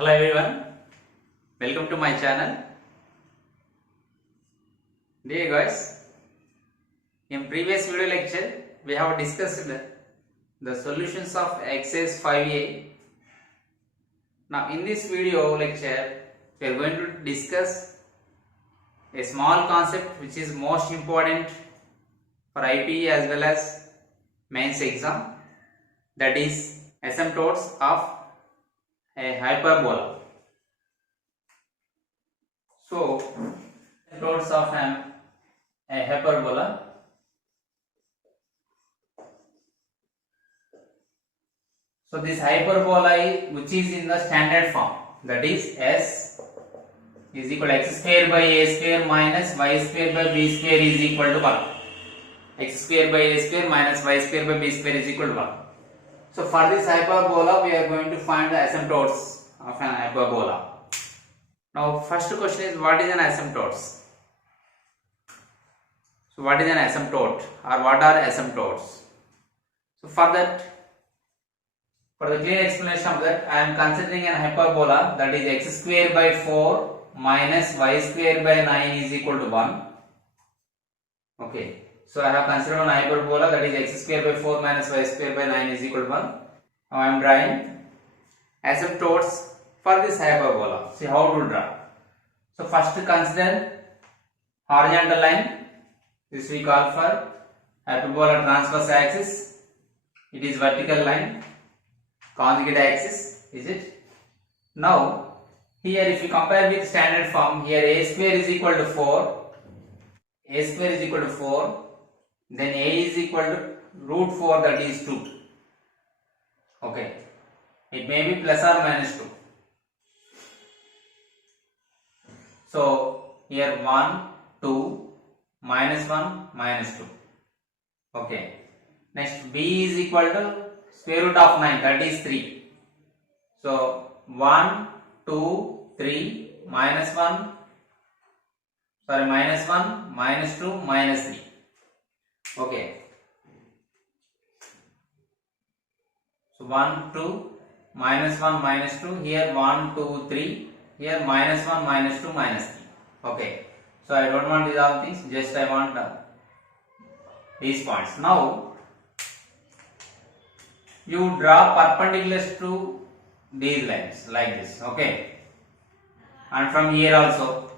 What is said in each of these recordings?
Hello everyone, welcome to my channel. Dear guys, in previous video lecture we have discussed the solutions of exercise 5a. Now in this video lecture we are going to discuss a small concept which is most important for IPE as well as mains exam, that is asymptotes of a hyperbola. So asymptotes of a hyperbola. So this hyperbola which is in the standard form, that is S is equal to x square by a square minus y square by b square is equal to 1. X square by a square minus y square by b square is equal to 1. So for this hyperbola we are going to find the asymptotes of an hyperbola. Now first question is, what is an asymptotes? So what is an asymptote or what are asymptotes? So for the clear explanation of that, I am considering an hyperbola, that is x square by 4 minus y square by 9 is equal to 1. Okay, so I have considered one hyperbola, that is x square by 4 minus y square by 9 is equal to 1. Now I am drawing asymptotes for this hyperbola. See how to draw. So first consider horizontal line. This we call for hyperbola transverse axis. It is vertical line. Conjugate axis, is it? Now here if you compare with standard form, here a square is equal to 4. A square is equal to 4. Then a is equal to root 4, that is 2. Okay. It may be plus or minus 2. So here 1, 2, minus 1, minus 2. Okay. Next b is equal to square root of 9, that is 3. So 1, 2, 3, minus 1, minus 1, minus 2, minus 3. Okay. So 1, 2, minus 1, minus 2, here 1, 2, 3, here minus 1, minus 2, minus 3. Okay. So I don't want these all things, just I want these points. Now you draw perpendiculars to these lines like this. Okay. And from here also.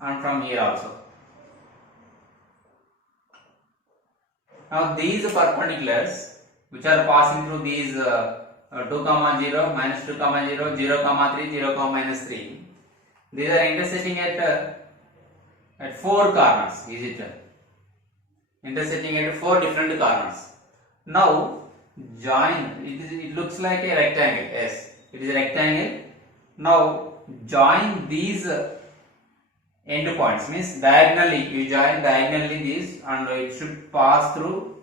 And from here also. Now these perpendiculars which are passing through these 2, 0, minus 2, 0, 0, 3, 0, minus 3. These are intersecting at 4 corners, is it? Intersecting at 4 different corners. Now join, it looks like a rectangle. Yes, it is a rectangle. Now join these end points, means diagonally, you join diagonally these and it should pass through,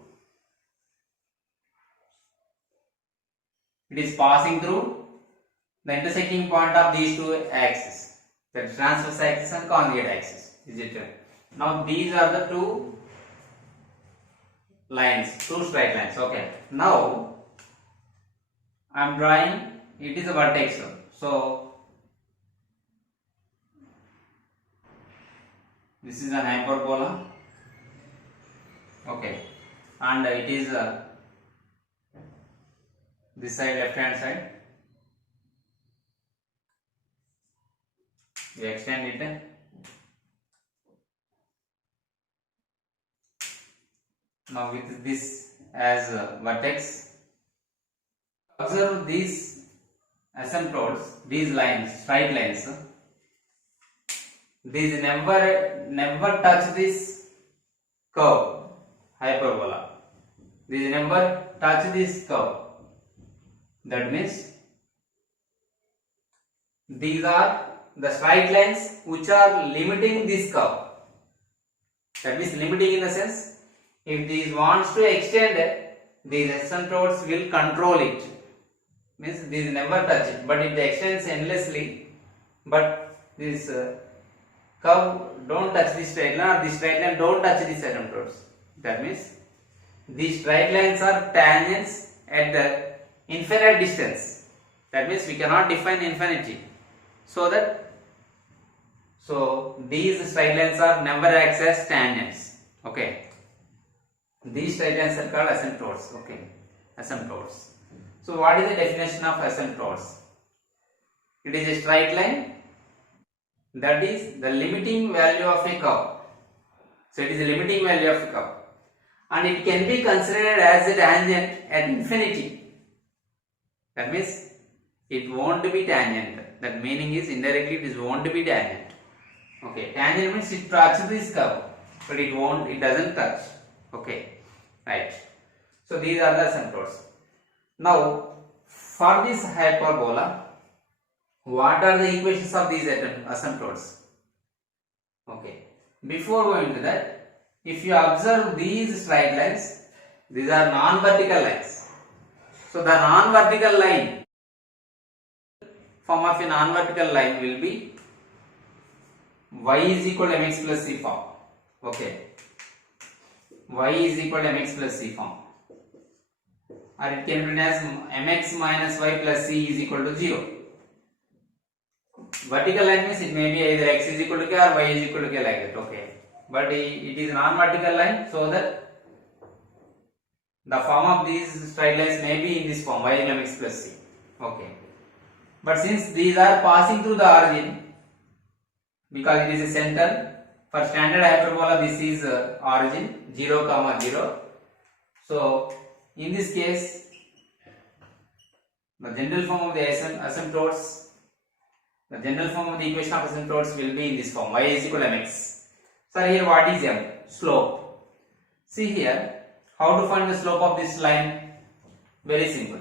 it is passing through the intersecting point of these two axes, the transverse axis and conjugate axis, is it? Now these are the two lines, two straight lines. Okay. Now I am drawing, it is a vertex. So this is an hyperbola. Okay. And it is this side, left hand side. You extend it. Now with this as vertex, observe these asymptotes, these lines, straight lines. These never touch this curve, hyperbola. These never touch this curve. That means these are the straight lines which are limiting this curve. That means limiting in the sense, if these wants to extend, these asymptotes will control it. Means these never touch it. But if they extend endlessly, but this curve don't touch this straight line, or this straight line don't touch these asymptotes. That means these straight lines are tangents at the infinite distance. That means we cannot define infinity. So these straight lines are never acts as tangents. Okay. These straight lines are called asymptotes. Okay. Asymptotes. So what is the definition of asymptotes? It is a straight line that is the limiting value of a curve. So it is a limiting value of a curve, and it can be considered as a tangent at infinity. That means it won't be tangent. That meaning is indirectly it won't be tangent. Okay, tangent means it touches this curve, but it doesn't touch. Okay, right. So these are the asymptotes. Now for this hyperbola, what are the equations of these asymptotes? Okay, before going to that, if you observe these straight lines, these are non-vertical lines. So the non-vertical line, form of a non-vertical line will be y is equal to mx plus c form. Okay, y is equal to mx plus c form, or it can be written as mx minus y plus c is equal to 0. Vertical line means it may be either x is equal to k or y is equal to k, like that. Okay, but it is non-vertical line, so that the form of these straight lines may be in this form, y mx plus c. Okay, but since these are passing through the origin, because it is a center, for standard hyperbola this is origin 0 comma 0. So in this case, the general form of the asymptotes, the general form of the equation of asymptotes will be in this form, y is equal to mx. So here what is m? Slope. See here, how to find the slope of this line? Very simple.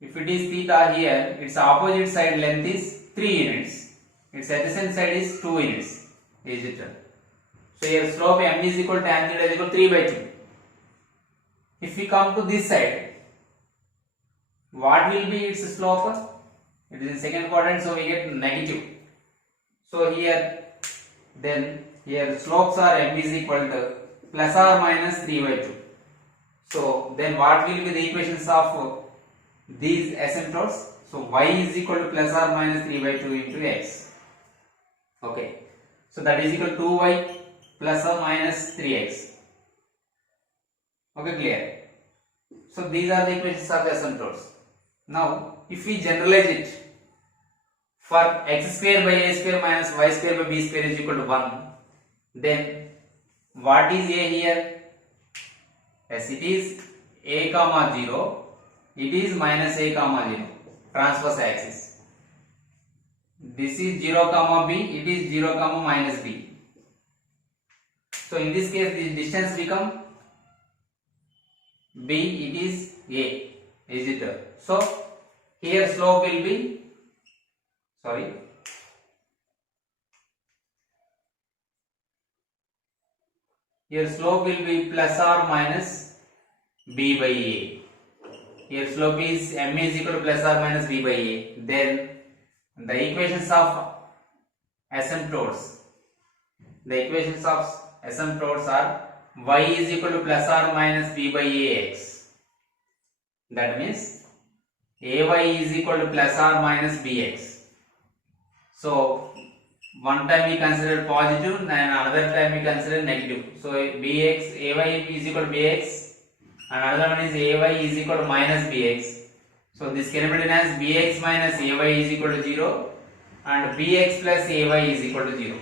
If it is theta here, its opposite side length is 3 units, its adjacent side is 2 units. Is it? So here slope m is equal to tan theta is equal to 3 by 2. If we come to this side, what will be its slope? It is in second quadrant, so we get negative. So here, then here slopes are m is equal to plus or minus 3 by 2. So then what will be the equations of these asymptotes? So y is equal to plus or minus 3 by 2 into x. Okay, so that is equal to 2y plus or minus 3x. Okay, clear? So these are the equations of the asymptotes. Now if we generalize it, for x square by a square minus y square by b square is equal to 1, then what is a here? Yes, it is a comma 0, it is minus a comma 0, transverse axis. This is 0 comma b, it is 0 comma minus b. So in this case the distance become b, it is a, is it? So here slope will be, here slope will be plus or minus b by a. Here slope is m is equal to plus or minus b by a. Then the equations of asymptotes, are y is equal to plus or minus b by ax. That means ay is equal to plus or minus bx. So one time we consider positive and another time we consider negative. So bx, ay is equal to bx, and another one is ay is equal to minus bx. So this can be written as bx minus ay is equal to 0 and bx plus ay is equal to 0.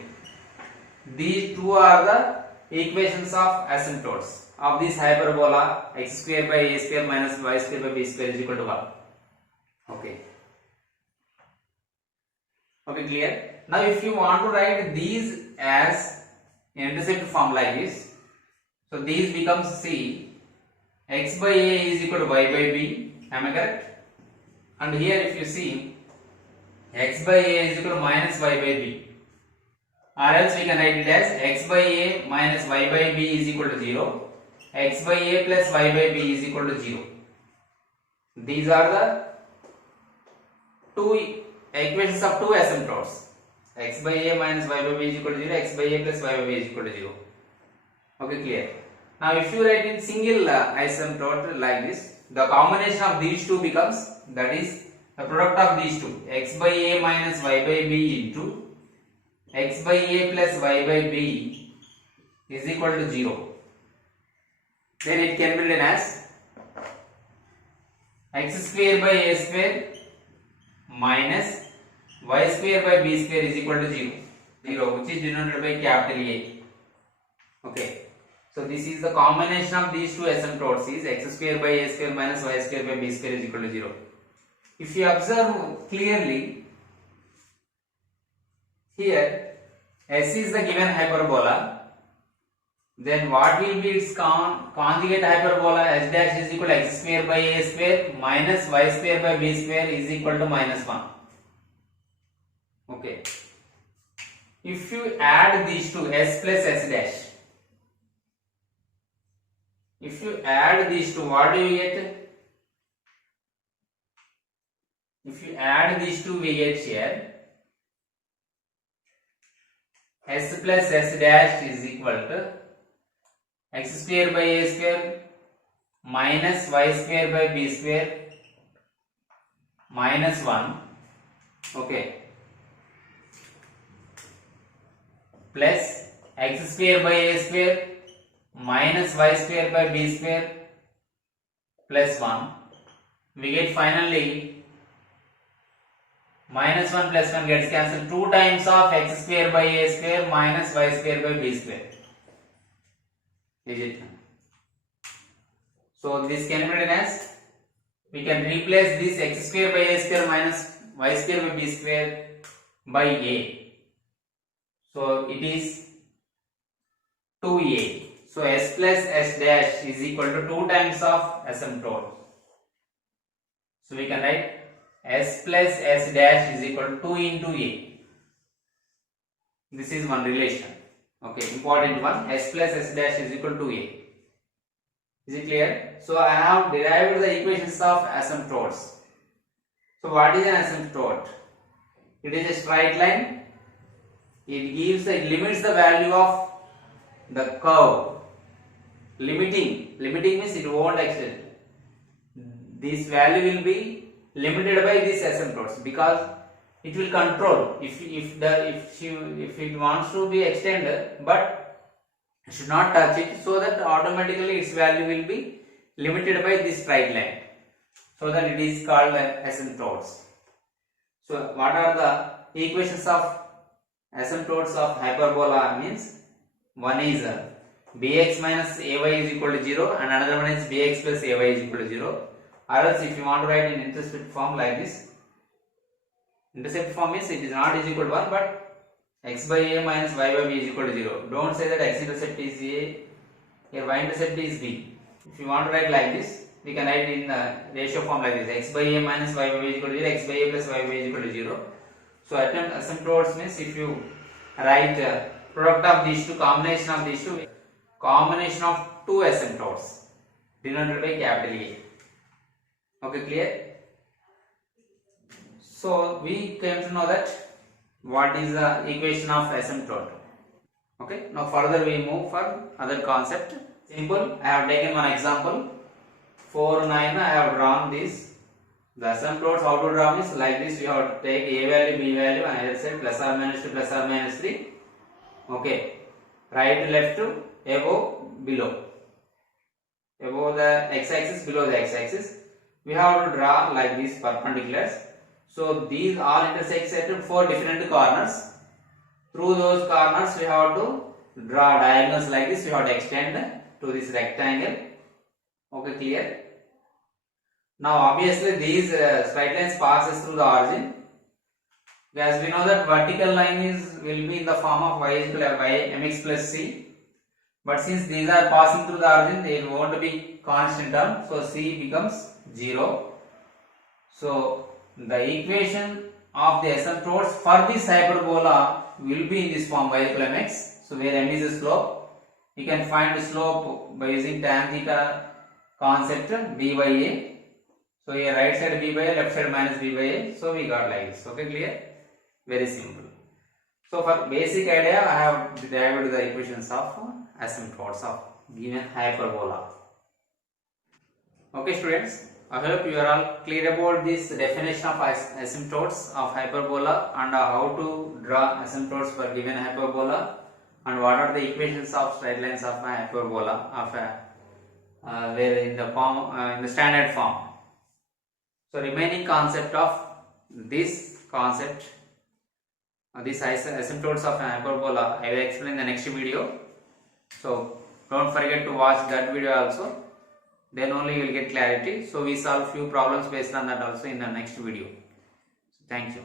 These two are the equations of asymptotes of this hyperbola x square by a square minus y square by b square is equal to 1. Okay. Okay, clear? Now if you want to write these as intercept form like this, so these becomes C, x by a is equal to y by b, am I correct? And here if you see, x by a is equal to minus y by b, or else we can write it as x by a minus y by b is equal to 0, x by a plus y by b is equal to 0. These are the two equations of two asymptotes, x by a minus y by b is equal to 0, x by a plus y by b is equal to 0. Okay, clear? Now if you write in single asymptote like this, the combination of these two becomes, that is the product of these two, x by a minus y by b into x by a plus y by b is equal to 0. Then it can be written as x square by a square minus y square by b square is equal to 0. 0, which is denoted by capital A. Okay. So this is the combination of these two asymptotes is x square by a square minus y square by b square is equal to 0. If you observe clearly, here S is the given hyperbola, then what will be its conjugate hyperbola? S dash is equal to x square by a square minus y square by b square is equal to minus 1. Okay. If you add these two, S plus S dash, if you add these two, what do you get? If you add these two, we get here S plus S dash is equal to x square by a square minus y square by b square minus 1, okay, plus x square by a square minus y square by b square plus 1. We get finally minus 1 plus 1 gets cancelled. 2 times of x square by a square minus y square by b square. Is it? So this can be written as, we can replace this x square by a square minus y square by b square by a. So it is 2a. So S plus S dash is equal to 2 times of asymptote. So we can write S plus S dash is equal to 2 into A. This is one relation. Okay, important one. S plus S dash is equal to A. Is it clear? So I have derived the equations of asymptotes. So what is an asymptote? It is a straight line. It limits the value of the curve. Limiting means it won't extend. This value will be limited by these asymptotes because it will control if it wants to be extended, but it should not touch it, so that automatically its value will be limited by this straight line, so that it is called asymptotes. So what are the equations of asymptotes of hyperbola? Means one is bx minus ay is equal to 0 and another one is bx plus ay is equal to 0. Or else if you want to write in intercept form like this, intercept form means it is not is equal to 1 but x by a minus y by b is equal to 0. Don't say that x intercept is a, here y intercept is b. If you want to write like this, we can write in ratio form like this, x by a minus y by b is equal to 0, x by a plus y by b is equal to 0. So attempt asymptotes means if you write product of these two, combination of these two, combination of two asymptotes denoted by capital A. Okay, clear? So we came to know that what is the equation of asymptote. Okay, now further we move for other concept. Simple, I have taken one example. 4, 9, I have drawn this. The asymptotes how to draw is like this. You have to take a value, b value, and either side plus or minus 2, plus or minus 3. Okay, right, left, above, below. Above the x-axis, below the x-axis. We have to draw like these perpendiculars. So these all intersect at 4 different corners. Through those corners, we have to draw diagonals like this. We have to extend to this rectangle. Okay, clear? Now obviously these straight lines passes through the origin. As we know that vertical line will be in the form of y is equal to mx plus c. But since these are passing through the origin, they won't be constant term. So c becomes 0. So the equation of the asymptotes for this hyperbola will be in this form y equal to mx. So where m is the slope, you can find the slope by using tan theta concept b by a. So here right side b by a, left side minus b by a. So we got like this. Okay, clear? Very simple. So for basic idea, I have derived the equations of asymptotes of given hyperbola. Okay students, I hope you are all clear about this definition of asymptotes of hyperbola and how to draw asymptotes for given hyperbola and what are the equations of straight lines of a hyperbola of a where in the form in the standard form. So remaining concept of this concept, these asymptotes of an hyperbola, I will explain in the next video. So don't forget to watch that video also. Then only you will get clarity. So we solve few problems based on that also in the next video. Thank you.